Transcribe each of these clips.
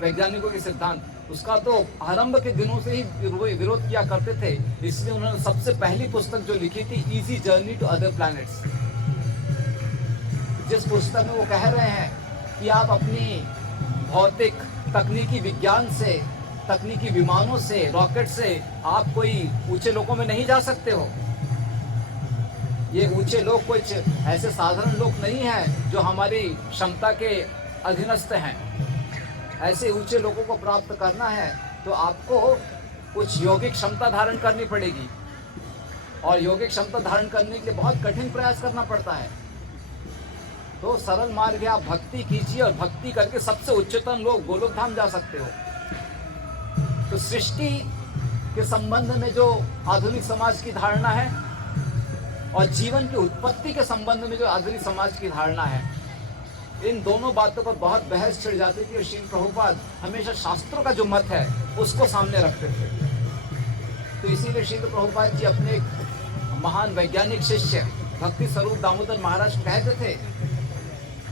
वैज्ञानिकों के सिद्धांत, उसका तो आरंभ के दिनों से ही विरोध किया करते थे। इसलिए उन्होंने सबसे पहली पुस्तक जो लिखी थी, easy journey to other planets, जिस पुस्तक में वो कह रहे हैं कि आप अपनी भौतिक तकनीकी विज्ञान से, तकनीकी विमानों से, रॉकेट से आप कोई ऊंचे लोकों में नहीं जा सकते हो। ये ऊंचे लोग कुछ ऐसे साधारण लोग नहीं हैं जो हमारी क्षमता के अधीनस्थ हैं। ऐसे ऊंचे लोगों को प्राप्त करना है तो आपको कुछ यौगिक क्षमता धारण करनी पड़ेगी, और यौगिक क्षमता धारण करने के लिए बहुत कठिन प्रयास करना पड़ता है। तो सरल मार्ग है, आप भक्ति कीजिए और भक्ति करके सबसे उच्चतम लोग गोलोक धाम जा सकते हो। तो सृष्टि के संबंध में जो आधुनिक समाज की धारणा है और जीवन की उत्पत्ति के संबंध में जो आधुनिक समाज की धारणा है, इन दोनों बातों पर बहुत बहस छिड़ जाती थी। और श्रील प्रभुपाद हमेशा शास्त्रों का जो मत है उसको सामने रखते थे। तो इसीलिए श्रील प्रभुपाद जी अपने एक महान वैज्ञानिक शिष्य भक्ति स्वरूप दामोदर महाराज कहते थे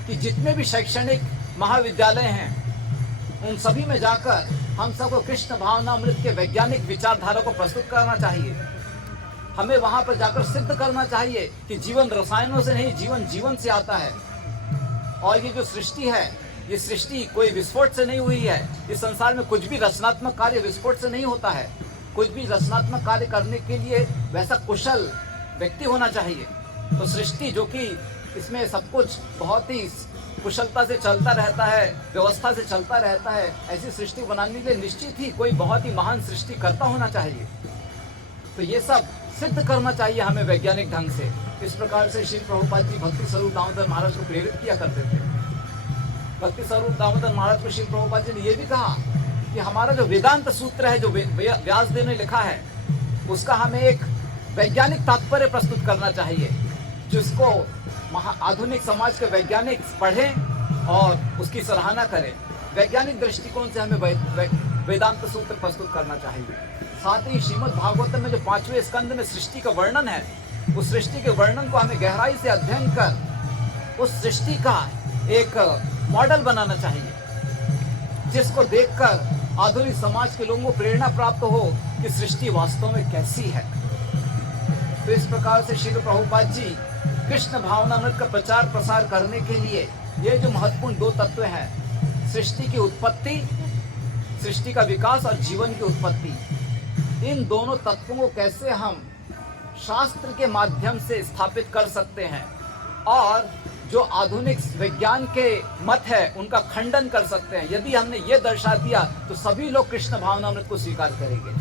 कि जितने भी शैक्षणिक महाविद्यालय हैं उन सभी में जाकर हम सबको कृष्ण भावनामृत के वैज्ञानिक विचारधारा को प्रस्तुत करना चाहिए। हमें वहां पर जाकर सिद्ध करना चाहिए कि जीवन रसायनों से नहीं, जीवन जीवन से आता है। और ये जो सृष्टि है, ये सृष्टि कोई विस्फोट से नहीं हुई है। इस संसार में कुछ भी रचनात्मक कार्य विस्फोट से नहीं होता है। कुछ भी रचनात्मक कार्य करने के लिए वैसा कुशल व्यक्ति होना चाहिए। तो सृष्टि जो कि इसमें सब कुछ बहुत ही कुशलता से चलता रहता है, व्यवस्था से चलता रहता है, ऐसी सृष्टि बनाने के लिए निश्चित ही कोई बहुत ही महान सृष्टिकर्ता होना चाहिए। तो ये सब सिद्ध करना चाहिए हमें वैज्ञानिक ढंग से। इस प्रकार से श्री प्रभुपाद जी भक्ति स्वरूप दामोदर महाराज को प्रेरित किया करते थे। भक्ति स्वरूप दामोदर महाराज को श्री प्रभुपाद जी ने यह भी कहा कि हमारा जो वेदांत सूत्र है, जो व्यासदेव ने लिखा है, उसका हमें एक वैज्ञानिक तात्पर्य प्रस्तुत करना चाहिए, जिसको आधुनिक समाज के वैज्ञानिक पढ़ें और उसकी सराहना करें। वैज्ञानिक दृष्टिकोण से हमें वेदांत सूत्र प्रस्तुत करना चाहिए। साथ ही श्रीमद् भागवतम में जो 5वें स्कंद में सृष्टि का वर्णन है, उस सृष्टि के वर्णन को हमें गहराई से अध्ययन कर उस सृष्टि का एक मॉडल बनाना चाहिए, जिसको देखकर आधुनिक समाज के लोगों को प्रेरणा प्राप्त हो कि सृष्टि वास्तव में कैसी है। तो इस प्रकार से श्रील प्रभुपाद जी कृष्ण भावनामृत का प्रचार प्रसार करने के लिए ये जो महत्वपूर्ण दो तत्व हैं, सृष्टि की उत्पत्ति, सृष्टि का विकास और जीवन की उत्पत्ति, इन दोनों तत्वों को कैसे हम शास्त्र के माध्यम से स्थापित कर सकते हैं और जो आधुनिक विज्ञान के मत है उनका खंडन कर सकते हैं। यदि हमने ये दर्शा दिया तो सभी लोग कृष्ण भावनामृत को स्वीकार करेंगे।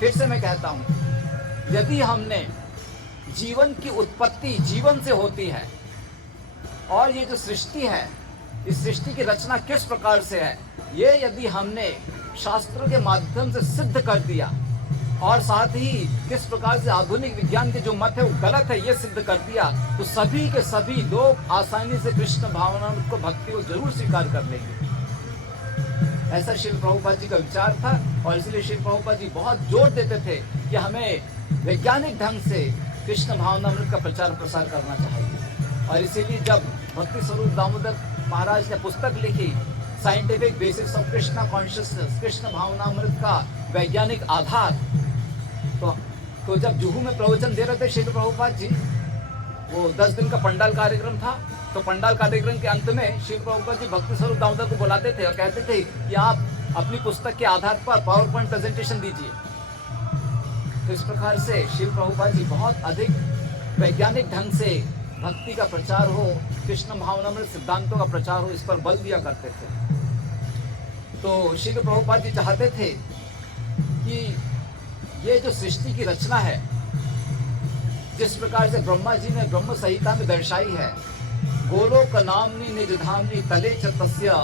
फिर से मैं कहता हूँ, यदि हमने जीवन की उत्पत्ति जीवन से होती है और ये जो सृष्टि है, इस सृष्टि की रचना किस प्रकार से है, ये यदि हमने शास्त्रों के माध्यम से सिद्ध कर दिया और साथ ही किस प्रकार से आधुनिक विज्ञान के जो मत है वो गलत है, ये सिद्ध कर दिया, तो सभी के सभी लोग आसानी से कृष्ण भावनामृत को, भक्ति को जरूर स्वीकार कर लेंगे। ऐसा श्रील प्रभुपाद जी का विचार था और इसलिए श्रील प्रभुपाद जी बहुत जोर देते थे कि हमें वैज्ञानिक ढंग से कृष्ण भावनामृत का प्रचार प्रसार करना चाहिए। और इसीलिए जब भक्ति स्वरूप दामोदर महाराज ने पुस्तक लिखी, scientific basis of Krishna consciousness, Krishna भावनामृत का वैज्ञानिक आधार, तो जब जुहू में प्रवचन दे रहे थे श्री प्रभुपाद जी, वो 10 दिन का पंडाल कार्यक्रम था, तो पंडाल कार्यक्रम के अंत में श्री प्रभुपाद जी भक्ति स्वरूप दामोदर को बुलाते थे और कहते थे कि आप अपनी पुस्तक के आधार पर पावर पॉइंट प्रेजेंटेशन दीजिए। तो इस प्रकार से श्री प्रभुपाद जी बहुत अधिक वैज्ञानिक ढंग से भक्ति का प्रचार हो, कृष्ण भावनामृत सिद्धांतों का प्रचार हो, इस पर बल दिया करते थे। तो श्री प्रभुपाद जी चाहते थे कि ये जो सृष्टि की रचना है, जिस प्रकार से ब्रह्मा जी ने ब्रह्म संहिता में दर्शाई है, गोलोक नामनी निज धामनी तले च तस्य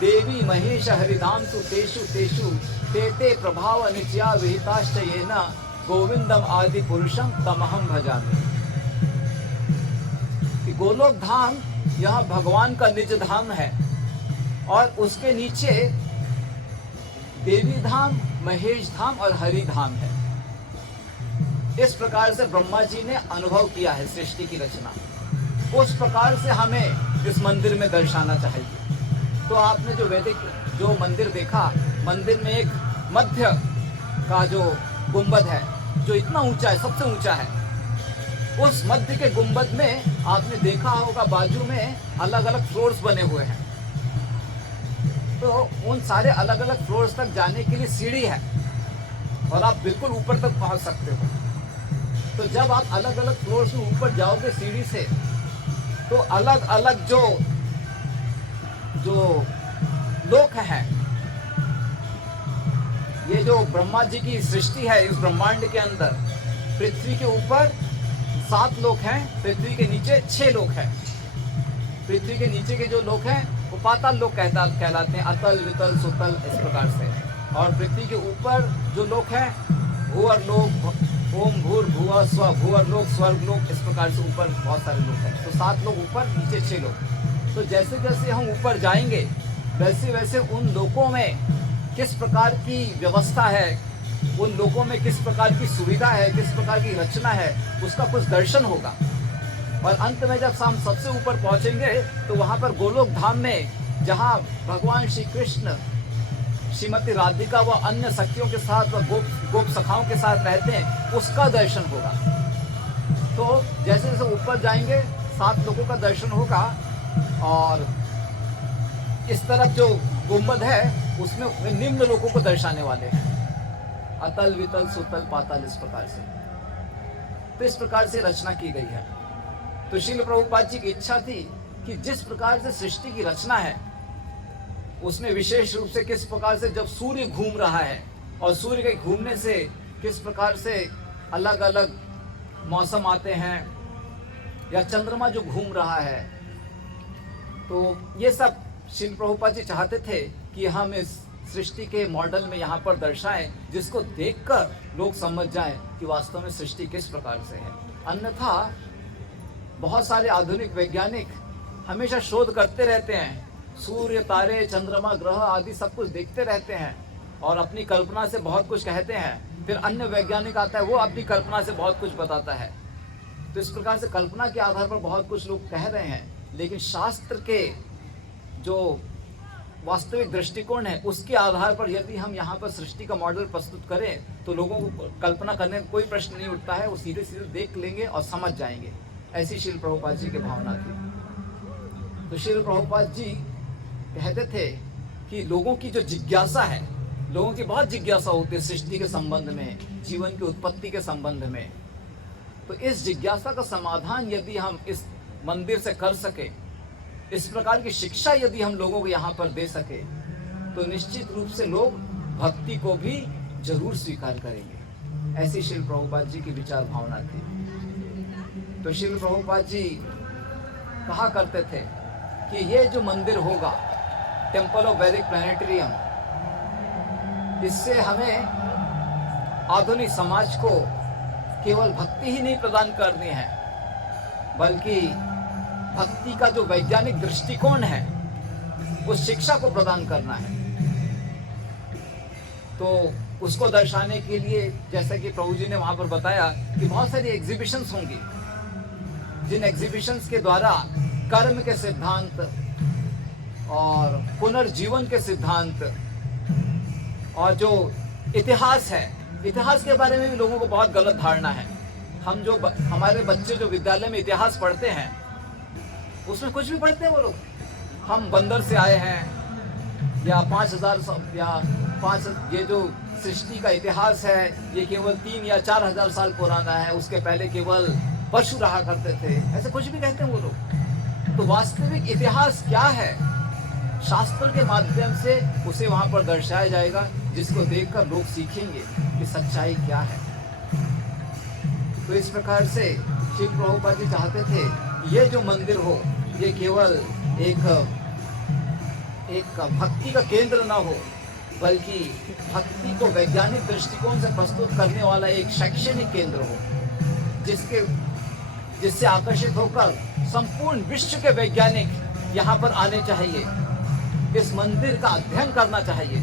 देवी महेश हरिधाम तु तेषु तेषु तेते प्रभाव नित्या विहिताश्च येन गोविंदम आदि पुरुषम तमहम भजामि। कि गोलोक धाम यह भगवान का निज धाम है और उसके नीचे देवी धाम, महेश धाम और हरि धाम है। इस प्रकार से ब्रह्मा जी ने अनुभव किया है सृष्टि की रचना, उस प्रकार से हमें इस मंदिर में दर्शाना चाहिए। तो आपने जो वैदिक जो मंदिर देखा, मंदिर में एक मध्य का जो गुंबद है जो इतना ऊंचा है, सबसे ऊंचा है, उस मध्य के गुंबद में आपने देखा होगा बाजू में अलग अलग फ्लोर्स बने हुए हैं। तो उन सारे अलग अलग फ्लोर्स तक जाने के लिए सीढ़ी है और आप बिल्कुल ऊपर तक पहुंच सकते हो। तो जब आप अलग अलग फ्लोर्स में ऊपर जाओगे सीढ़ी से, तो अलग अलग जो लोक हैं, ये जो ब्रह्मा जी की सृष्टि है इस ब्रह्मांड के अंदर, पृथ्वी के ऊपर 7 लोक हैं, पृथ्वी के नीचे 6 लोक हैं। पृथ्वी के नीचे के जो लोक हैं वो पाताल लोक कहलाते हैं, अतल वितल सुतल इस प्रकार से। और पृथ्वी के ऊपर जो लोक हैं, भूअर लोक, ओम भूर भुआ स्व, भूअर लोक, स्वर्ग लोक, इस प्रकार से ऊपर बहुत सारे लोक हैं। तो 7 लोक ऊपर, नीचे 6 लोक। तो जैसे जैसे हम ऊपर जाएंगे वैसे वैसे उन लोकों में किस प्रकार की व्यवस्था है, उन लोकों में किस प्रकार की सुविधा है, किस प्रकार की रचना है, उसका कुछ दर्शन होगा। और अंत में जब हम सबसे ऊपर पहुंचेंगे तो वहां पर गोलोक धाम में, जहां भगवान श्री कृष्ण श्रीमती राधिका व अन्य सखियों के साथ व गोप सखाओं के साथ रहते हैं, उसका दर्शन होगा। तो जैसे जैसे ऊपर जाएंगे 7 लोगों का दर्शन होगा। और इस तरफ जो गुंबद है उसमें निम्न लोगों को दर्शाने वाले हैं, अतल वितल सुतल पाताल, इस प्रकार से। तो इस प्रकार से रचना की गई है। तो श्रील प्रभुपाद जी की इच्छा थी कि जिस प्रकार से सृष्टि की रचना है उसमें विशेष रूप से किस प्रकार से जब सूर्य घूम रहा है और सूर्य के घूमने से किस प्रकार से अलग अलग मौसम आते हैं, या चंद्रमा जो घूम रहा है, तो ये सब श्रील प्रभुपाद जी चाहते थे कि हम इस सृष्टि के मॉडल में यहाँ पर दर्शाएं, जिसको देखकर लोग समझ जाएं कि वास्तव में सृष्टि किस प्रकार से है। अन्यथा बहुत सारे आधुनिक वैज्ञानिक हमेशा शोध करते रहते हैं, सूर्य, तारे, चंद्रमा, ग्रह आदि सब कुछ देखते रहते हैं और अपनी कल्पना से बहुत कुछ कहते हैं। फिर अन्य वैज्ञानिक आता है, वो अपनी कल्पना से बहुत कुछ बताता है। तो इस प्रकार से कल्पना के आधार पर बहुत कुछ लोग कह रहे हैं, लेकिन शास्त्र के जो वास्तविक दृष्टिकोण है उसके आधार पर यदि हम यहाँ पर सृष्टि का मॉडल प्रस्तुत करें तो लोगों को कल्पना करने का कोई प्रश्न नहीं उठता है, वो सीधे सीधे देख लेंगे और समझ जाएंगे। ऐसी श्रील प्रभुपाद जी की भावना थी। तो श्रील प्रभुपाद जी कहते थे कि लोगों की जो जिज्ञासा है, लोगों की बहुत जिज्ञासा होती है सृष्टि के संबंध में, जीवन की उत्पत्ति के संबंध में। तो इस जिज्ञासा का समाधान यदि हम इस मंदिर से कर सके, इस प्रकार की शिक्षा यदि हम लोगों को यहाँ पर दे सके, तो निश्चित रूप से लोग भक्ति को भी जरूर स्वीकार करेंगे। ऐसी श्रील प्रभुपाद जी की विचार भावना थी। तो श्रील प्रभुपाद जी कहा करते थे कि ये जो मंदिर होगा, टेम्पल ऑफ वैदिक प्लानिटेरियम, इससे हमें आधुनिक समाज को केवल भक्ति ही नहीं प्रदान करनी है, बल्कि भक्ति का जो वैज्ञानिक दृष्टिकोण है उस शिक्षा को प्रदान करना है। तो उसको दर्शाने के लिए जैसा कि प्रभु जी ने वहां पर बताया कि बहुत सारी एग्जीबिशंस होंगी, जिन एग्जीबिशंस के द्वारा कर्म के सिद्धांत और पुनर्जीवन के सिद्धांत और जो इतिहास है, इतिहास के बारे में भी लोगों को बहुत गलत धारणा है। हम जो हमारे बच्चे जो विद्यालय में इतिहास पढ़ते हैं उसमें कुछ भी पढ़ते हैं वो लोग, हम बंदर से आए हैं या 5000 या 5, ये जो सृष्टि का इतिहास है ये केवल 3 या 4000 साल पुराना है, उसके पहले केवल पशु रहा करते थे, ऐसे कुछ भी कहते हैं वो लोग। तो वास्तविक इतिहास क्या है, शास्त्र के माध्यम से उसे वहां पर दर्शाया जाएगा, जिसको देखकर लोग सीखेंगे कि सच्चाई क्या है। तो इस प्रकार से श्री प्रभुपाद जी चाहते थे ये जो मंदिर हो ये केवल एक भक्ति का केंद्र ना हो, बल्कि भक्ति को वैज्ञानिक दृष्टिकोण से प्रस्तुत करने वाला एक शैक्षणिक केंद्र हो, जिससे आकर्षित होकर संपूर्ण विश्व के वैज्ञानिक यहाँ पर आने चाहिए, इस मंदिर का अध्ययन करना चाहिए।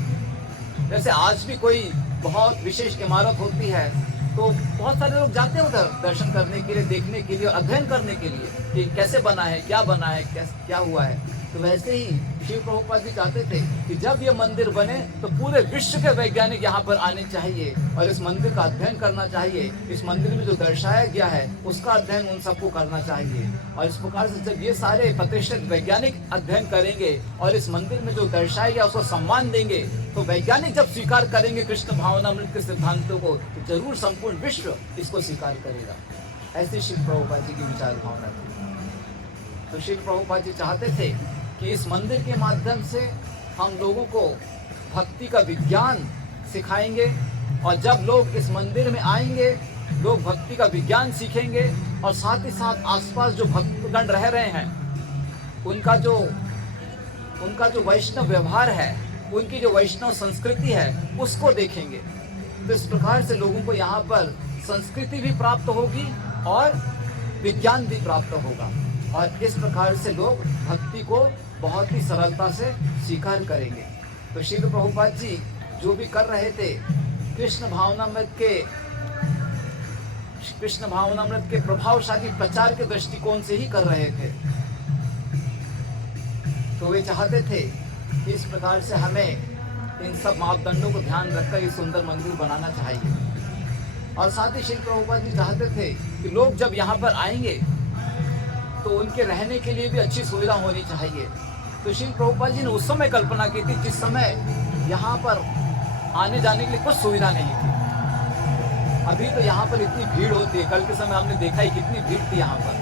जैसे आज भी कोई बहुत विशेष इमारत होती है तो बहुत सारे लोग जाते हैं उधर दर्शन करने के लिए, देखने के लिए और अध्ययन करने के लिए कि कैसे बना है, क्या बना है, क्या हुआ है। तो वैसे ही शिल प्रभुपाद जी चाहते थे कि जब ये मंदिर बने तो पूरे विश्व के वैज्ञानिक यहाँ पर आने चाहिए और इस मंदिर का अध्ययन करना चाहिए। इस मंदिर में जो दर्शाया गया है उसका अध्ययन उन सबको करना चाहिए। और इस प्रकार से जब ये सारे प्रतिष्ठित वैज्ञानिक अध्ययन करेंगे और इस मंदिर में जो दर्शाया गया उसको सम्मान देंगे, तो वैज्ञानिक जब स्वीकार करेंगे कृष्ण भावनामृत के सिद्धांतों को, तो जरूर संपूर्ण विश्व इसको स्वीकार करेगा। ऐसी शिल प्रभुपाद जी की विचार भावना थी। तो शिल प्रभुपाद जी चाहते थे कि इस मंदिर के माध्यम से हम लोगों को भक्ति का विज्ञान सिखाएंगे, और जब लोग इस मंदिर में आएंगे लोग भक्ति का विज्ञान सीखेंगे, और साथ ही साथ आसपास जो भक्तगण रह रहे हैं उनका जो वैष्णव व्यवहार है, उनकी जो वैष्णव संस्कृति है उसको देखेंगे। तो इस प्रकार से लोगों को यहाँ पर संस्कृति भी प्राप्त होगी और विज्ञान भी प्राप्त होगा, और इस प्रकार से लोग भक्ति को बहुत ही सरलता से स्वीकार करेंगे। तो श्रील प्रभुपाद जी जो भी कर रहे थे कृष्ण भावनामृत के प्रभावशाली प्रचार के दृष्टिकोण से ही कर रहे थे। तो वे चाहते थे कि इस प्रकार से हमें इन सब मापदंडों को ध्यान रखकर ये सुंदर मंदिर बनाना चाहिए। और साथ ही श्री प्रभुपाद जी चाहते थे कि लोग जब यहाँ पर आएंगे तो उनके रहने के लिए भी अच्छी सुविधा होनी चाहिए। तो श्री प्रभुपाद जी ने उस समय कल्पना की थी जिस समय यहाँ पर आने जाने के लिए कुछ सुविधा नहीं थी। अभी तो यहाँ पर इतनी भीड़ होती है, कल के समय हमने देखा ही कितनी भीड़ थी यहाँ पर।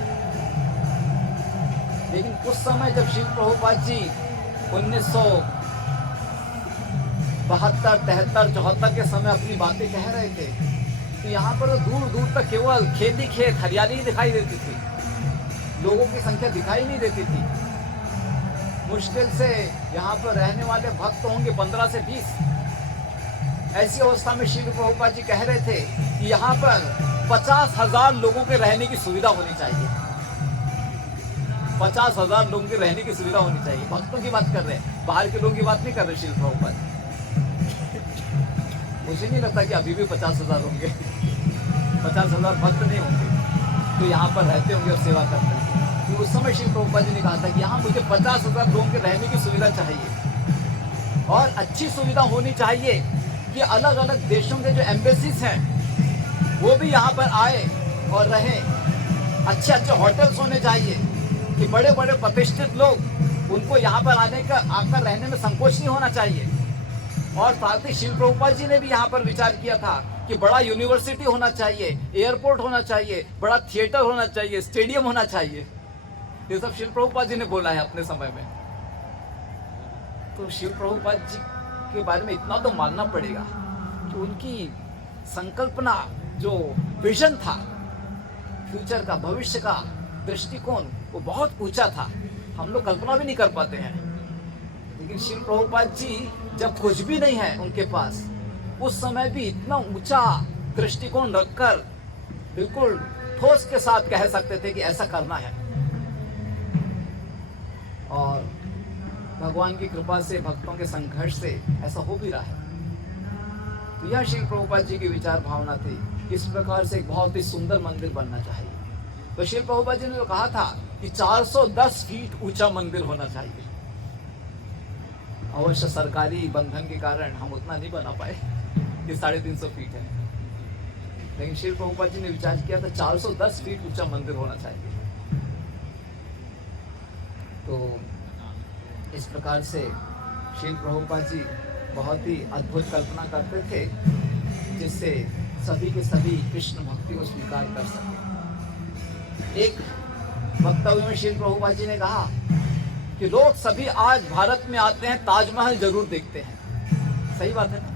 लेकिन उस समय जब श्री प्रभुपाद जी 1972, 73, 74 के समय अपनी बातें कह रहे थे, तो यहाँ पर दूर दूर तक केवल खेत ही खेत, हरियाली ही दिखाई देती थी, लोगों की संख्या दिखाई नहीं देती थी। मुश्किल से यहाँ पर रहने वाले भक्त होंगे 15 से 20। ऐसी अवस्था में श्री प्रभुपाद जी कह रहे थे कि यहाँ पर 50,000 लोगों के रहने की सुविधा होनी चाहिए। 50,000 लोगों के रहने की सुविधा होनी चाहिए। भक्तों की बात कर रहे हैं, बाहर के लोगों की बात नहीं कर रहे श्री प्रभुपाद जी। मुझे नहीं लगता कि अभी भी 50,000 होंगे, 50,000 भक्त नहीं होंगे तो यहाँ पर रहते होंगे और सेवा करते होंगे। तो उस समय श्री प्रभुपाद जी ने कहा था कि यहाँ मुझे 50,000 लोगों के रहने की सुविधा चाहिए, और अच्छी सुविधा होनी चाहिए कि अलग अलग देशों के जो एम्बेसीज हैं वो भी यहाँ पर आए और रहें। अच्छे अच्छे होटल्स होने चाहिए कि बड़े बड़े प्रतिष्ठित लोग उनको यहाँ पर आकर रहने में संकोच नहीं होना चाहिए। और साथ ही श्री प्रभुपाद जी ने भी यहाँ पर विचार किया था कि बड़ा यूनिवर्सिटी होना चाहिए, एयरपोर्ट होना चाहिए, बड़ा थिएटर होना चाहिए, स्टेडियम होना चाहिए। ये सब श्री प्रभुपाद जी ने बोला है अपने समय में। तो श्री प्रभुपाद जी के बारे में इतना तो मानना पड़ेगा कि उनकी संकल्पना, जो विजन था फ्यूचर का, भविष्य का दृष्टिकोण, वो बहुत ऊंचा था। हम लोग कल्पना भी नहीं कर पाते हैं। लेकिन श्री प्रभुपाद जी जब कुछ भी नहीं है उनके पास, उस समय भी इतना ऊंचा दृष्टिकोण रखकर बिल्कुल ठोस के साथ कह सकते थे कि ऐसा करना है। और भगवान की कृपा से, भक्तों के संघर्ष से ऐसा हो भी रहा है। तो यह श्री प्रभुपाद जी की विचार भावना थी, इस प्रकार से एक बहुत ही सुंदर मंदिर बनना चाहिए। तो श्री प्रभुपाद जी ने तो कहा था कि 410 फीट ऊंचा मंदिर होना चाहिए। अवश्य सरकारी बंधन के कारण हम उतना नहीं बना पाए, ये 350 फीट है। लेकिन श्री प्रभुपाद जी ने विचार किया था 410 फीट ऊंचा मंदिर होना चाहिए। तो इस प्रकार से श्री प्रभुपाद जी बहुत ही अद्भुत कल्पना करते थे जिससे सभी के सभी कृष्ण भक्ति को स्वीकार कर सके। एक वक्तव्य में श्री प्रभुपाद जी ने कहा कि लोग सभी आज भारत में आते हैं, ताजमहल जरूर देखते हैं। सही बात है ना?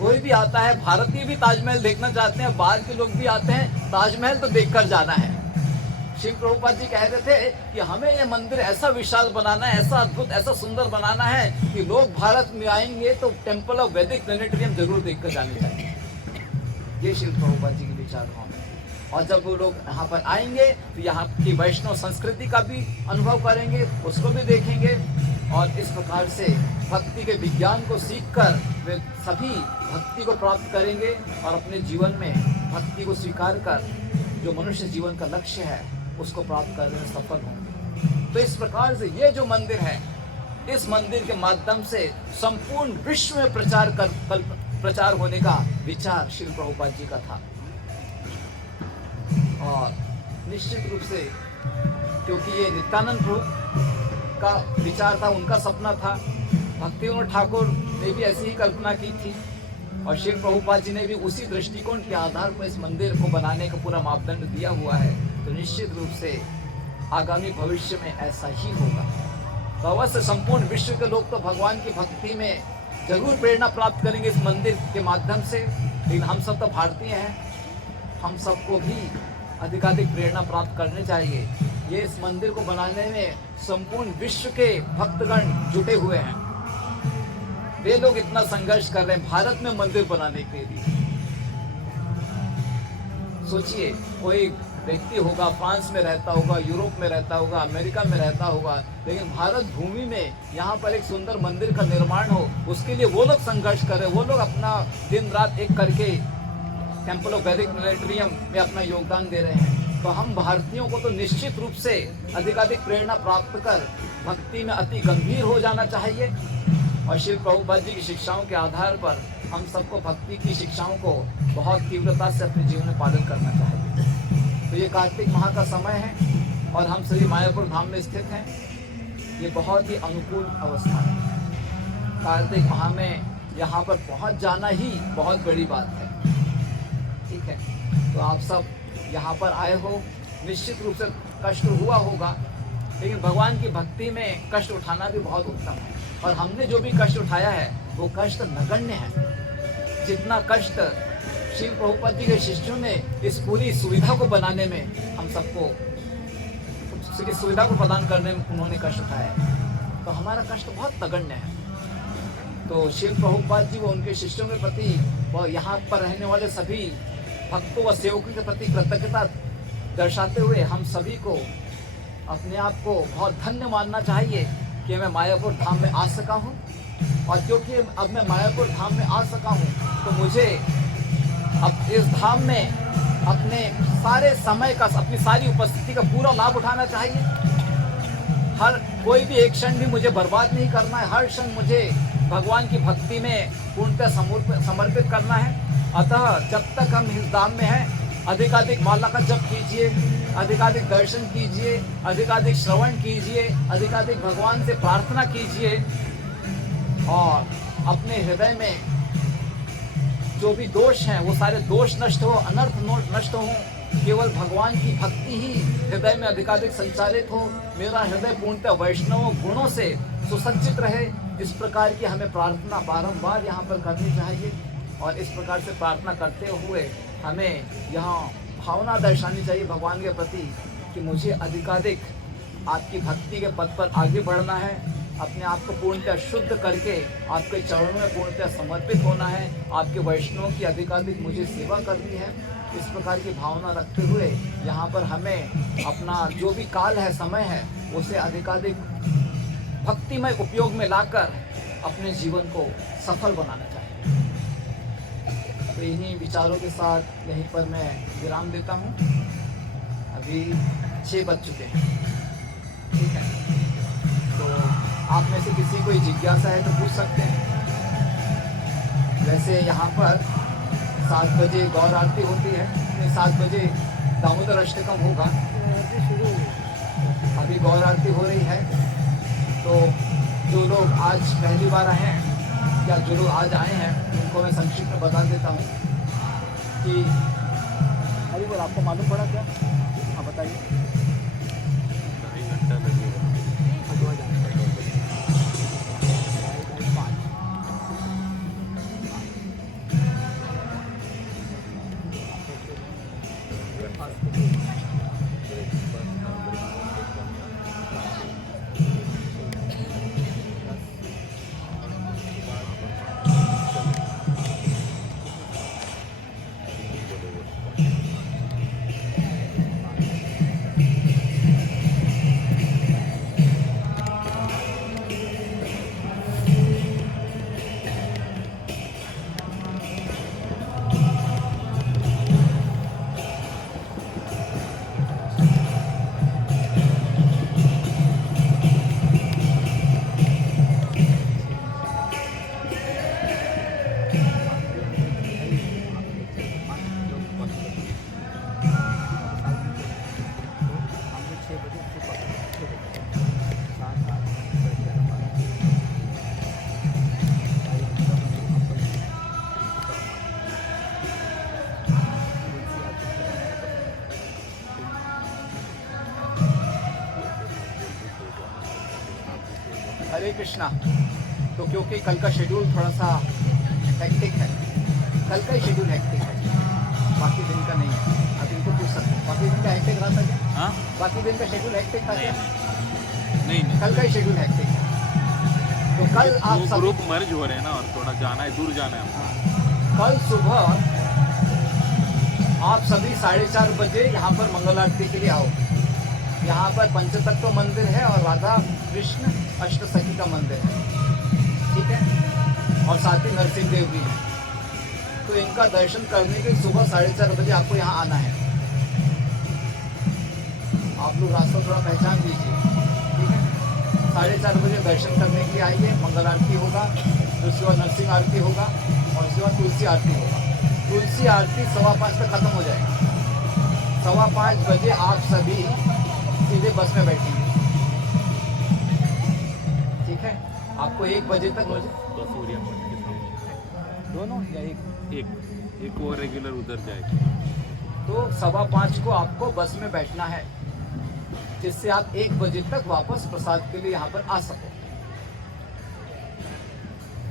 कोई भी आता है, भारतीय भी ताजमहल देखना चाहते हैं, बाहर के लोग भी आते हैं, ताजमहल तो देखकर जाना है। श्री प्रभुपाद जी कह रहे थे कि हमें ये मंदिर ऐसा विशाल बनाना है, ऐसा अद्भुत, ऐसा सुंदर बनाना है कि लोग भारत में आएंगे तो टेम्पल ऑफ वैदिक प्लेनेटरियम जरूर देखकर जाने चाहिए। ये श्री प्रभुपाद जी की विचार भावना है। और जब वो लोग यहाँ पर आएंगे तो यहाँ की वैष्णव संस्कृति का भी अनुभव करेंगे, उसको भी देखेंगे, और इस प्रकार से भक्ति के विज्ञान को सीखकर वे सभी भक्ति को प्राप्त करेंगे और अपने जीवन में भक्ति को स्वीकार कर जो मनुष्य जीवन का लक्ष्य है उसको प्राप्त करने में सफल होंगे। तो इस प्रकार से ये जो मंदिर है, इस मंदिर के माध्यम से संपूर्ण विश्व में प्रचार होने का विचार श्री प्रभुपाद जी का था। और निश्चित रूप से क्योंकि ये नित्यानंद प्रभु का विचार था, उनका सपना था, भक्तिविनोद ठाकुर ने भी ऐसी ही कल्पना की थी और श्री प्रभुपाद जी ने भी उसी दृष्टिकोण के आधार पर इस मंदिर को बनाने का पूरा मापदंड दिया हुआ है। तो निश्चित रूप से आगामी भविष्य में ऐसा ही होगा। तो अवश्य संपूर्ण विश्व के लोग तो भगवान की भक्ति में जरूर प्रेरणा प्राप्त करेंगे इस मंदिर के माध्यम से, लेकिन हम सब तो भारतीय हैं, हम सबको भी अधिकाधिक प्रेरणा प्राप्त करनी चाहिए। ये इस मंदिर को बनाने में संपूर्ण विश्व के भक्तगण जुटे हुए हैं। वे लोग इतना संघर्ष कर रहे हैं भारत में मंदिर बनाने के लिए। सोचिए, कोई व्यक्ति होगा, फ्रांस में रहता होगा, यूरोप में रहता होगा, अमेरिका में रहता होगा, लेकिन भारत भूमि में यहाँ पर एक सुंदर मंदिर का निर्माण हो, उसके लिए वो लोग संघर्ष कर रहे हैं। वो लोग अपना दिन रात एक करके टेम्पल ऑफ वैदिक मिलिट्रियम में अपना योगदान दे रहे हैं। तो हम भारतीयों को तो निश्चित रूप से अधिकाधिक प्रेरणा प्राप्त कर भक्ति में अति गंभीर हो जाना चाहिए और श्री प्रभुपाद जी की शिक्षाओं के आधार पर हम सबको भक्ति की शिक्षाओं को बहुत तीव्रता से अपने जीवन में पालन करना चाहिए। तो ये कार्तिक माह का समय है और हम सभी मायापुर धाम में स्थित हैं। ये बहुत ही अनुकूल अवस्था है। कार्तिक माह में यहाँ पर पहुँच जाना ही बहुत बड़ी बात है। ठीक है, तो आप सब यहाँ पर आए हो, निश्चित रूप से कष्ट हुआ होगा, लेकिन भगवान की भक्ति में कष्ट उठाना भी बहुत उत्तम है। और हमने जो भी कष्ट उठाया है वो कष्ट नगण्य है। जितना कष्ट श्री प्रभुपाद जी के शिष्यों ने इस पूरी सुविधा को बनाने में, हम सबको इस सुविधा को प्रदान करने में उन्होंने कष्ट उठाया है, तो हमारा कष्ट बहुत नगण्य है। तो श्री प्रभुपाद जी व उनके शिष्यों के प्रति व यहाँ पर रहने वाले सभी भक्तों व सेवकों के प्रति कृतज्ञता दर्शाते हुए हम सभी को अपने आप को बहुत धन्य मानना चाहिए कि मैं मायापुर धाम में आ सका हूँ। और क्योंकि अब मैं मायापुर धाम में आ सका हूँ तो मुझे अब इस धाम में अपने सारे समय का, अपनी सारी उपस्थिति का पूरा लाभ उठाना चाहिए। हर कोई भी एक क्षण भी मुझे बर्बाद नहीं करना है, हर क्षण मुझे भगवान की भक्ति में पूर्णतः समर्पित करना है। अतः जब तक हम इस धाम में हैं, अधिकाधिक माला का जप कीजिए, अधिकाधिक दर्शन कीजिए, अधिकाधिक श्रवण कीजिए, अधिकाधिक भगवान से प्रार्थना कीजिए और अपने हृदय में जो भी दोष हैं वो सारे दोष नष्ट हो, अनर्थ नष्ट हो। केवल भगवान की भक्ति ही हृदय में अधिकाधिक संचालित हो। मेरा हृदय पूर्णतः वैष्णव गुणों से सुसज्जित रहे, इस प्रकार की हमें प्रार्थना बारंबार यहाँ पर करनी चाहिए। और इस प्रकार से प्रार्थना करते हुए हमें यहाँ भावना दर्शानी चाहिए भगवान के प्रति कि मुझे अधिकाधिक आपकी भक्ति के पथ पर आगे बढ़ना है, अपने आप को पूर्णतः शुद्ध करके आपके चरणों में पूर्णतः समर्पित होना है, आपके वैष्णव की अधिकाधिक मुझे सेवा करनी है। इस प्रकार की भावना रखते हुए यहाँ पर हमें अपना जो भी काल है, समय है, उसे अधिकाधिक भक्तिमय उपयोग में लाकर अपने जीवन को सफल बनाना चाहिए। तो इन्हीं विचारों के साथ यहीं पर मैं विराम देता हूँ। अभी 6 बज चुके हैं। ठीक है, तो आप में से किसी कोई जिज्ञासा है तो पूछ सकते हैं। वैसे यहाँ पर 7 बजे गौर आरती होती है, 7 बजे दामोदर अष्टकम होगा। अभी गौर आरती हो रही है। तो जो लोग आज पहली बार आए हैं या जो लोग आज आए हैं उनको मैं संक्षिप्त में बता देता हूँ कि अभी बोल आपको मालूम पड़ा क्या? हाँ बताइए। हरे कृष्णा। तो क्योंकि कल का शेड्यूल थोड़ा सा हेक्टिक है, कल का ही शेड्यूल हेक्टिक है, बाकी दिन का नहीं है। अब इनको पूछ सकते हैं बाकी दिन का हेक्टिक रहा था क्या? हाँ बाकी दिन का शेड्यूल हेक्टिक था क्या? नहीं कल का ही शेड्यूल हेक्टिक है। तो कल आप वो सब ग्रुप मर्ज हो रहे हैं ना, और थोड़ा जाना है, दूर जाना है। कल सुबह आप सभी 4:30 बजे यहाँ पर मंगल आरती के लिए आओ। यहाँ पर पंचतत्व मंदिर है और राधा कृष्ण अष्टसखी का मंदिर है, ठीक है, और साथ ही नरसिंह देव भी है। तो इनका दर्शन करने के लिए सुबह 4:30 बजे आपको यहाँ आना है। आप लोग रास्ता थोड़ा पहचान लीजिए, ठीक है। 4:30 बजे दर्शन करने के लिए आइए। मंगल आरती होगा, उसके बाद नरसिंह आरती होगा और उसके बाद तुलसी आरती होगा। तुलसी आरती 5:15 तक खत्म हो जाएगी। 5:15 बजे आप सभी सीधे बस में बैठेंगे, ठीक है। आपको 1 बजे तक हो जाए तो सूर्य मठ के दोनों या एक और रेगुलर उधर जाएगा। तो 5:15 को आपको बस में बैठना है, जिससे आप 1 बजे तक वापस प्रसाद के लिए यहाँ पर आ सको,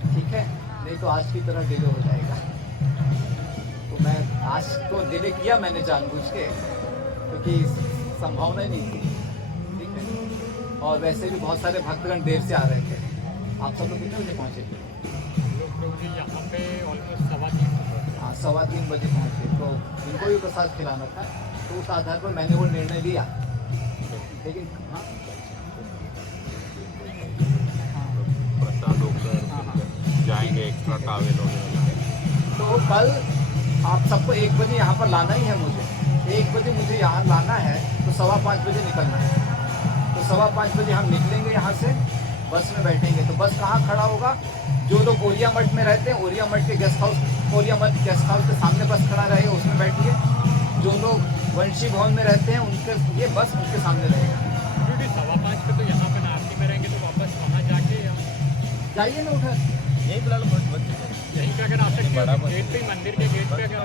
ठीक है। नहीं तो आज की तरह डिले हो जाएगा। तो मैं आज तो डिले किया मैंने जानबूझ के, क्योंकि संभावना ही नहीं थी, ठीक है। और वैसे भी बहुत सारे भक्तगण देर से आ रहे थे। आप सब लोग कितने बजे पहुँचे थे? यहाँ पे ऑलमोस्ट 3:15। हाँ, 3:15 बजे पहुँचे। तो इनको भी प्रसाद खिलाना था, तो उस आधार पर मैंने वो निर्णय लिया। लेकिन हाँ प्रसाद होकर जाएंगे, एक्स्ट्रा टावेल वगैरह। तो कल आप सबको 1 बजे यहाँ पर लाना ही है मुझे। 1 बजे मुझे यहाँ लाना है, तो 5:15 बजे निकलना है। तो 5:15 बजे हम निकलेंगे यहाँ से, बस में बैठेंगे। तो बस कहाँ खड़ा होगा? जो लोग ओरिया मठ में रहते हैं, ओरिया मठ के गेस्ट हाउस, ओरिया मठ गेस्ट हाउस के सामने बस खड़ा रहेगा, उसमें बैठिए। जो लोग वंशी भवन में रहते हैं, उनके ये बस उनके सामने रहेगा। क्योंकि 5:15 पे तो यहाँ पे आरती में रहेंगे, तो वापस वहाँ जाके जाइए ना उधर, यही फिलहाल यहीं पे अगर आ सकते हो गेट पे, मंदिर के गेट पे अगर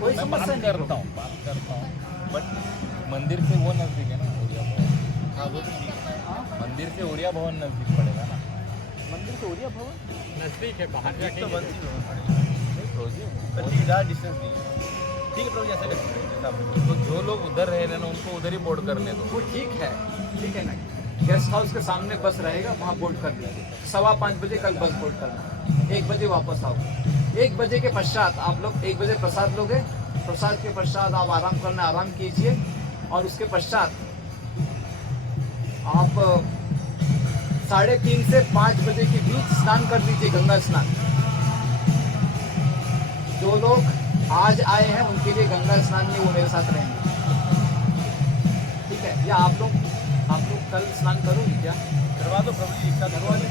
कोई समस्या नहीं। करता हूँ बट मंदिर से वो नज़दीक है ना, ओरिया भवन। हाँ वो तो ठीक है, मंदिर से ओरिया भवन नज़दीक पड़ेगा ना। मंदिर से ओरिया भवन नज़दीक है, बाहर जाके तो ज़्यादा डिस्टेंस नहीं है। ठीक है प्रभु, जैसा लगता तो जो लोग उधर रह रहे हैं ना, उनको उधर ही बोर्ड करने दो। वो ठीक है ना। गेस्ट हाउस के सामने बस रहेगा, वहाँ बोर्ड कर लेंगे। 5:15 बजे कल बस बोर्ड करना, 1 बजे वापस आओ। 1 बजे के पश्चात आप लोग 1 बजे प्रसाद लोगे। प्रसाद के पश्चात आप आराम करना, आराम कीजिए। और उसके पश्चात आप 3:30 से 5 बजे के बीच स्नान कर लीजिए, गंगा स्नान। जो लोग आज आए हैं उनके लिए गंगा स्नान में वो मेरे साथ रहेंगे, ठीक है। या आप लोग कल स्नान करोगे क्या? करवा दो प्रभु जी, एक साथ करवा दो।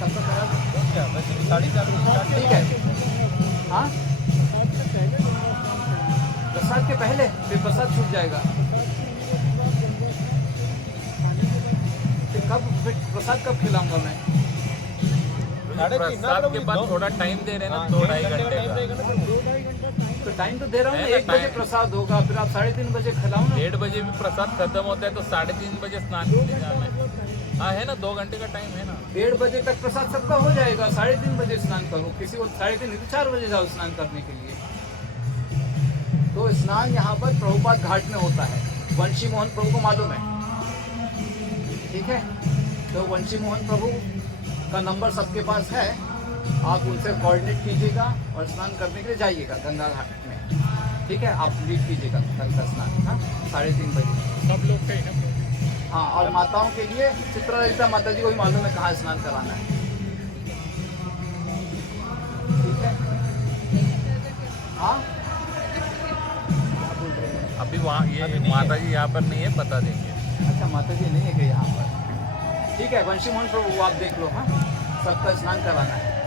कब तक करा दो? क्या बस 4:30 ठीक है। हाँ, प्रसाद के पहले फिर प्रसाद छूट जाएगा। फिर प्रसाद कब खिलाऊंगा मैं? प्रसाद के बाद थोड़ा टाइम दे रहे हैं ना, 2-2.5 घंटे का। तो टाइम तो दे रहा हूँ, है ना 1 बजे टाइम। प्रसाद होगा, फिर आप 3:30 बजे खिलाओ ना। 1:30 बजे भी प्रसाद खत्म होता है, तो 3:30 बजे स्नान के लिए जाना है। हाँ है ना, 2 घंटे का टाइम है ना। 1:30 बजे तक प्रसाद सबका हो जाएगा। 3:30 बजे स्नान करो, किसी को 3:30 नहीं तो 4 बजे जाओ स्नान करने के लिए। तो स्नान यहाँ पर प्रभुपाद घाट में होता है, वंशी मोहन प्रभु को मालूम है, ठीक है। तो वंशी मोहन प्रभु का नंबर सबके पास है, आप उनसे कोऑर्डिनेट कीजिएगा और स्नान करने के लिए जाइएगा गंगा घाट में, ठीक है। आप लीड कीजिएगा कल का स्नान, हाँ 3:30 बजे। सब लोग का ही ना। हाँ, और माताओं के लिए चित्रललिता माता जी को भी मालूम है कहाँ स्नान कराना है, ठीक है। हाँ, अभी वहाँ ये माता जी यहाँ पर नहीं है, बता देंगे। अच्छा माता जी नहीं है कि यहाँ पर, ठीक है। वंशी मोहन प्रभु वो आप देख लो, हाँ सबका स्नान कराना है।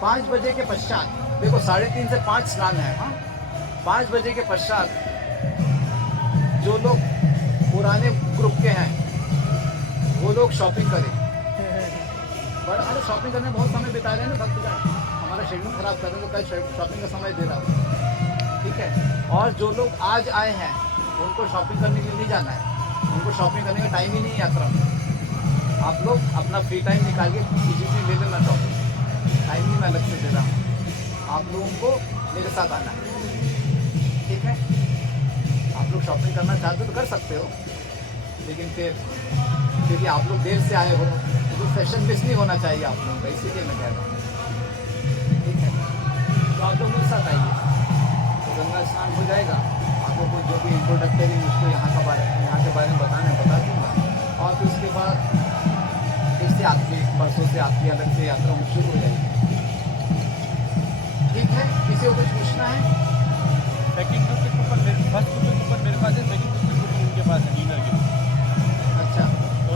5 बजे के पश्चात, देखो 3:30 से 5 स्नान है, हाँ 5 बजे के पश्चात जो लोग पुराने ग्रुप के हैं वो लोग शॉपिंग करें। बड़ा अरे शॉपिंग करने में बहुत समय बिता रहे हैं ना भक्तगण, हमारा शेड्यूल खराब कर रहे हैं, तो कल शॉपिंग का समय दे रहा हूँ, ठीक है। और जो लोग आज आए हैं उनको शॉपिंग करने के लिए नहीं जाना है, उनको शॉपिंग करने का टाइम ही नहीं है यात्रा में। आप लोग अपना फ्री टाइम निकाल के किसी ले लेना शॉपिंग, टाइम नहीं मैं अलग से दे रहा हूँ, आप लोगों को मेरे साथ आना है, ठीक है। आप लोग शॉपिंग करना चाहते हो तो कर सकते हो, लेकिन फिर क्योंकि आप लोग देर से आए हो तो सेशन मिस नहीं होना चाहिए आप लोगों का, इसीलिए मैं कह रहा हूँ, ठीक है। तो आप लोग मेरे साथ आइए, तो गंगा स्नान हो जाएगा, आप लोग को जो भी इंट्रोडक्टरी मुझको यहाँ के बारे में बताना है बता दूँगा, और फिर उसके बाद फिर से आपकी परसों से आपकी अलग से यात्रा शुरू हो जाएगी, ठीक है। किसी को कुछ पूछना है? सेकंड ग्रुप के कूपन फर्स्ट ग्रुप के कूपन मेरे पास है, सेकंड ग्रुप के कूपन उनके पास है डिनर के, अच्छा, तो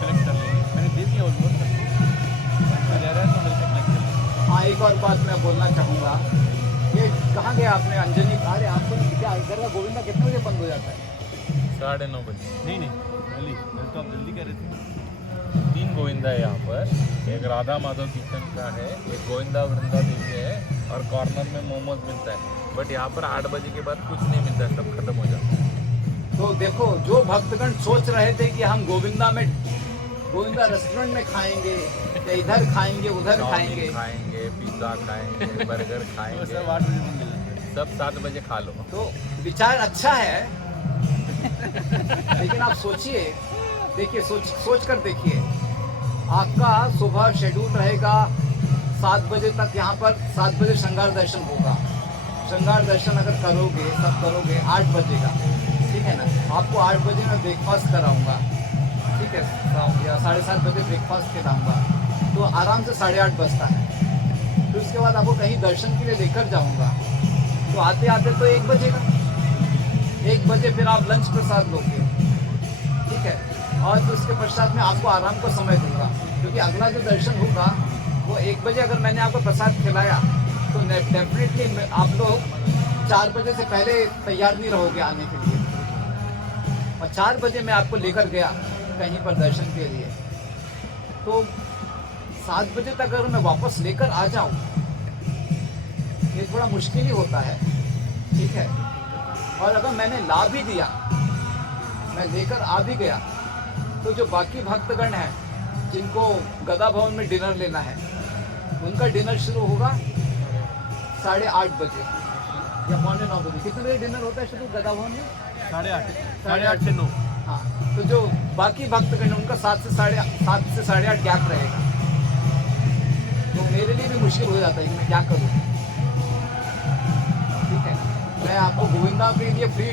कलेक्ट कर लेंगे। मैंने दे दिया ऑलमोस्ट ले रहा है तो मेरे से कलेक्ट कर लेंगे। हाँ एक और बात मैं बोलना चाहूँगा, ये कहाँ गया आपने अंजनी? अरे आपको क्या इधर का गोविंदा कितने बजे बंद हो जाता है? 9:30 बजे। नहीं जल्दी, तो आप जल्दी कह रहे थे। 3 गोविंदा है यहाँ पर, एक राधा माधव किचन का है, एक गोविंदा वृंदा देवी है, और कॉर्नर में मोमोज मिलता है। बट यहाँ पर 8 बजे के बाद कुछ नहीं मिलता है, सब खत्म हो जाता है। तो देखो, जो भक्तगण सोच रहे थे कि हम गोविंदा रेस्टोरेंट में खाएंगे या इधर खाएंगे उधर खाएंगे, पिज्जा खाएंगे, बर्गर खाएंगे, सब 8 बजे बंद मिलता है। सब 7 बजे खा लो। तो विचार अच्छा है, लेकिन आप सोचिए, देखिए सोच कर देखिए, आपका सुबह शेड्यूल रहेगा 7 बजे तक, यहाँ पर 7 बजे श्रृंगार दर्शन होगा। श्रृंगार दर्शन अगर करोगे, सब करोगे 8 बजे का, ठीक है ना। आपको 8 बजे मैं ब्रेकफास्ट कराऊंगा, ठीक है, या 7:30 बजे ब्रेकफास्ट कराऊंगा, तो आराम से 8:30 बजता है। फिर उसके बाद आपको कहीं दर्शन के लिए लेकर जाऊंगा, तो आते आते तो 1 बजेगा। 1 बजे फिर आप लंच प्रसाद लोगे, ठीक है, और फिर उसके पश्चात में आपको आराम का समय दूंगा, क्योंकि अगला जो दर्शन होगा वो 1 बजे अगर मैंने आपको प्रसाद खिलाया तो डेफिनेटली आप लोग 4 बजे से पहले तैयार नहीं रहोगे आने के लिए, और 4 बजे मैं आपको लेकर गया कहीं पर दर्शन के लिए, तो 7 बजे तक अगर मैं वापस लेकर आ जाऊं, ये थोड़ा मुश्किल ही होता है, ठीक है। और अगर मैंने ला भी दिया, मैं लेकर आ भी गया, तो जो बाकी भक्तगण हैं जिनको गदा भवन में डिनर लेना है, उनका डिनर शुरू होगा 8:30 बजे या 9:45 बजे। कितने बजे डिनर होता है शुरू गदा भवन में? 8:30 से 9। हाँ, तो जो बाकी भक्तगण उनका 7 से 8:30 गैप रहेगा, तो मेरे लिए भी मुश्किल हो जाता है कि मैं क्या करूँ, ठीक है। मैं आपको गोविंदा के लिए फ्री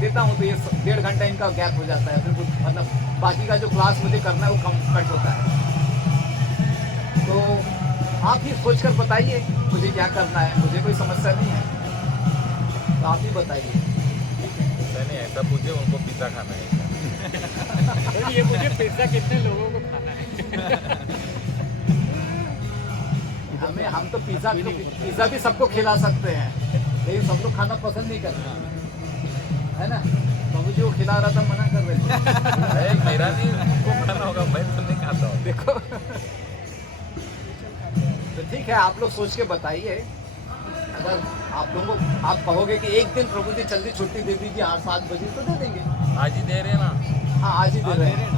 देता हूँ, तो ये 1.5 घंटा इनका गैप हो जाता है, फिर कुछ मतलब बाकी का जो क्लास मुझे करना है वो कम कट होता है। तो आप ही सोच कर बताइए मुझे क्या करना है, मुझे कोई समस्या नहीं है, तो आप ही बताइए। नहीं ऐसा पूछे, उनको पिज्जा खाना है। तो ये मुझे पिज्जा कितने लोगों को खाना है? हम तो पिज्जा भी सबको खिला सकते हैं, लेकिन सब लोग खाना पसंद नहीं करते, है ना। बाबू जी वो खिला रहा था, मना कर रहे थे। मेरा नहीं, उनको खाना होगा, मैं तो नहीं खाता हूँ। देखो, तो ठीक है, आप लोग सोच के बताइए। अगर आप लोगों को आप कहोगे कि एक दिन प्रभु जी जल्दी छुट्टी दे दीजिए 7 बजे, तो दे देंगे। आज ही दे रहे हैं ना। हाँ, आज ही दे रहे हैं।